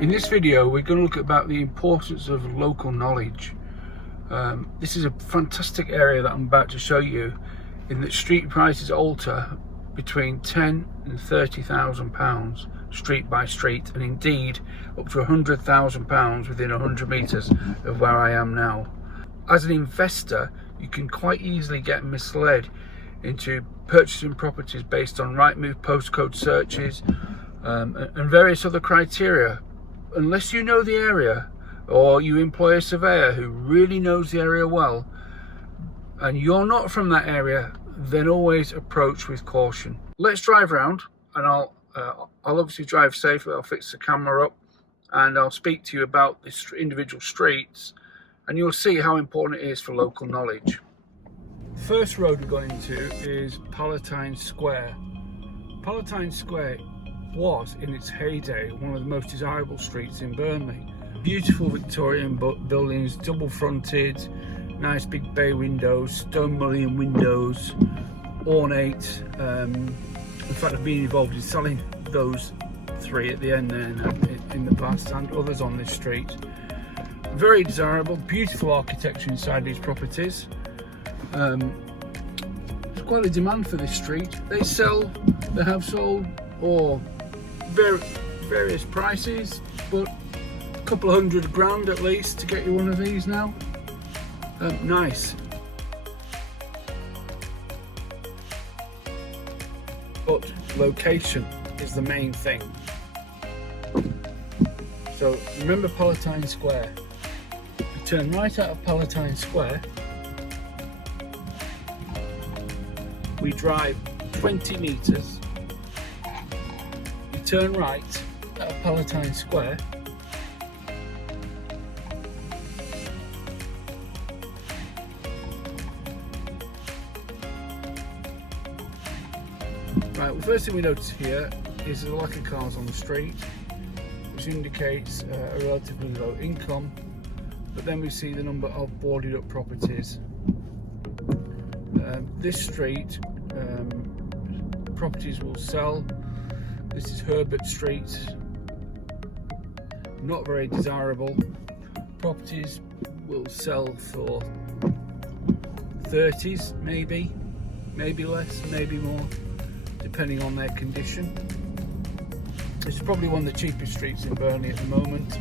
In this video we're going to look about the importance of local knowledge. This is a fantastic area that I'm about to show you, in that street prices alter between £10,000 and £30,000 street by street, and indeed up to £100,000 within 100 metres of where I am now. As an investor, you can quite easily get misled into purchasing properties based on Rightmove postcode searches and various other criteria. Unless you know the area, or you employ a surveyor who really knows the area well, and you're not from that area, then always approach with caution. Let's drive around, and I'll obviously drive safely. I'll fix the camera up and I'll speak to you about the individual streets, and you'll see how important it is for local knowledge. The first road we're going to is Palatine Square. Palatine Square was, in its heyday, one of the most desirable streets in Burnley. Beautiful Victorian buildings, double fronted, nice big bay windows, stone mullion windows, ornate. In fact, I've been involved in selling those three at the end there in the past, and others on this street. Very desirable, beautiful architecture inside these properties. There's quite a demand for this street. They have sold, or various prices, but a couple of £100,000 at least to get you one of these now. Nice. But location is the main thing. So remember Palatine Square. You turn right out of Palatine Square. We drive 20 metres. You turn right out of Palatine Square. Right, well, first thing we notice here is the lack of cars on the street, which indicates a relatively low income, but then we see the number of boarded up properties. This street, properties will sell. This is Herbert Street, not very desirable. Properties will sell for 30s, maybe less, maybe more, depending on their condition. This is probably one of the cheapest streets in Burnley at the moment.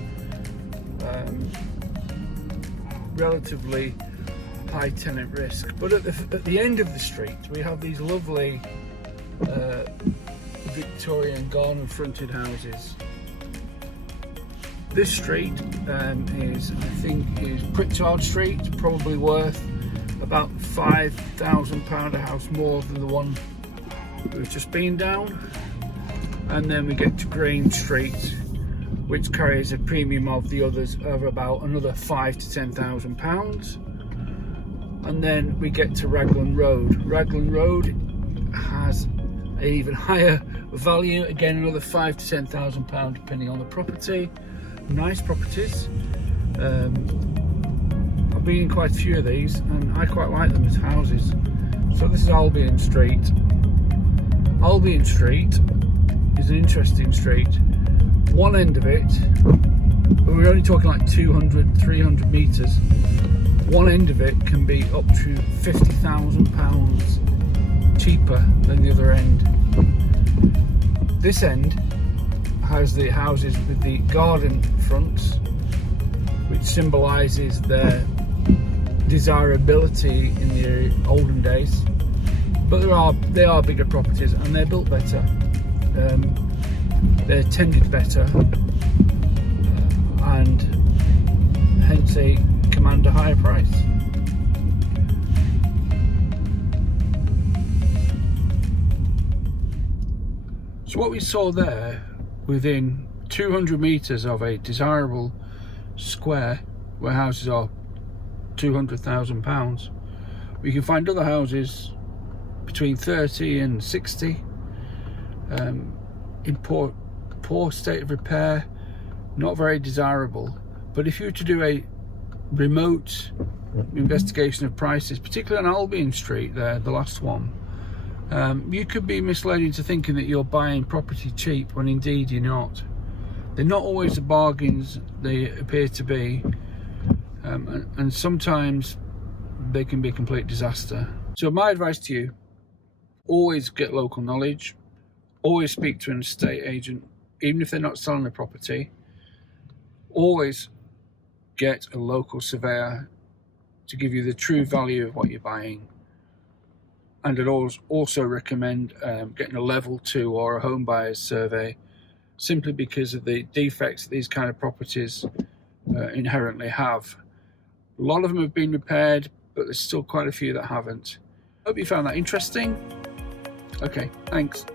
Relatively high tenant risk, but at the end of the street we have these lovely Victorian garden fronted houses. This street is Pritchard Street, probably worth about £5,000 a house more than the one we've just been down. And then we get to Grange Street, which carries a premium of the others of about another £5,000 to £10,000. And then we get to Raglan Road. Raglan Road has an even higher value, again another £5,000 to £10,000 depending on the property. Nice properties. I've been in quite a few of these and I quite like them as houses. So this is Albion Street. Albion Street is an interesting street. One end of it, we're only talking like 200, 300 metres. One end of it can be up to £50,000 cheaper than the other end. This end has the houses with the garden fronts, which symbolises their desirability in the olden days. But they are bigger properties and they're built better. They're tended better, and hence they command a higher price. So what we saw there, within 200 metres of a desirable square where houses are £200,000, we can find other houses between 30 and 60 in poor state of repair, not very desirable. But if you were to do a remote investigation of prices, particularly on Albion Street there, the last one, you could be misled into thinking that you're buying property cheap when indeed you're not. They're not always the bargains they appear to be, and sometimes they can be a complete disaster. So my advice to you, always get local knowledge, always speak to an estate agent, even if they're not selling the property. Always get a local surveyor to give you the true value of what you're buying. And I'd also recommend getting a level 2 or a home buyer's survey, simply because of the defects that these kind of properties inherently have. A lot of them have been repaired, but there's still quite a few that haven't. Hope you found that interesting. Okay, thanks.